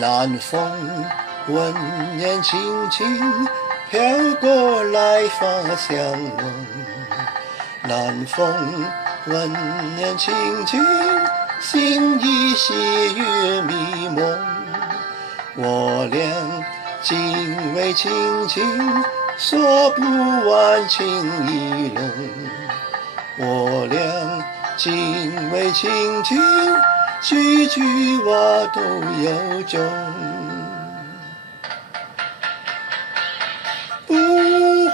南風溫然輕輕飄過來花香濃，南風溫然輕輕，心已細雨迷蒙。我倆緊偎親親，說不完情意濃。我倆緊偎親親，句句話都有種。不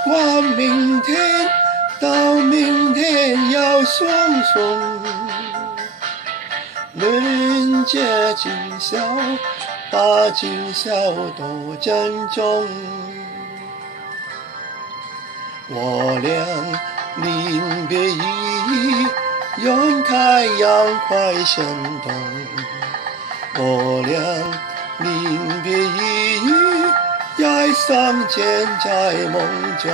管明天，到明天要雙雙，論結今宵，把今宵多珍重。我倆臨別依依，願太陽快升東。我倆臨別依依，要相見在夢中。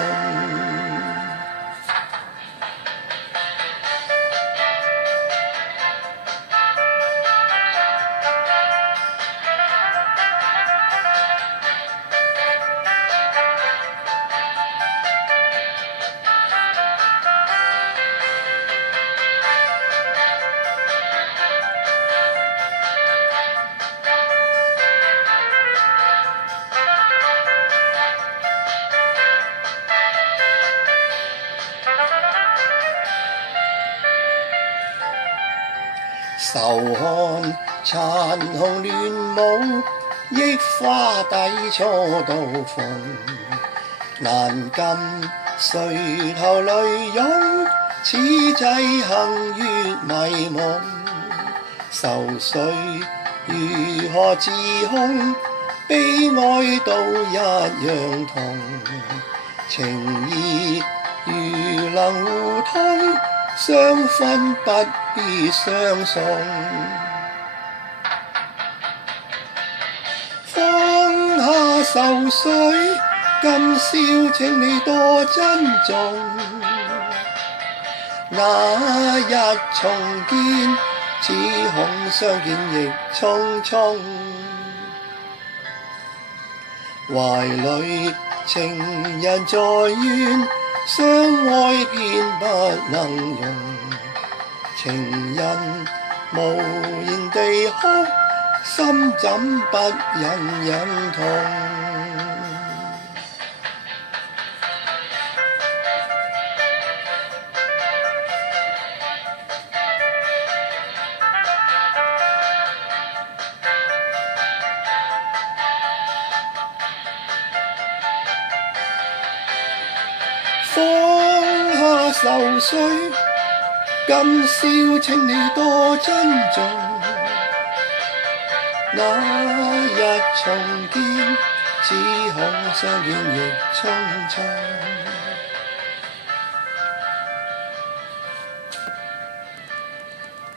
愁看殘紅亂舞，憶花低錯刀鋒。難禁垂頭淚湧，此際行月迷夢。愁緒如何自控？悲哀都一樣痛。情意如能互通，相分不必相送。放下愁緒，今宵請你多珍重。那日重見，此空相見亦匆匆。懷裡情人在怨，相愛偏不能容。情人無言地哭，心怎不隱隱痛？放下愁緒，今宵請你多珍重。那日重見，此空相見亦匆匆。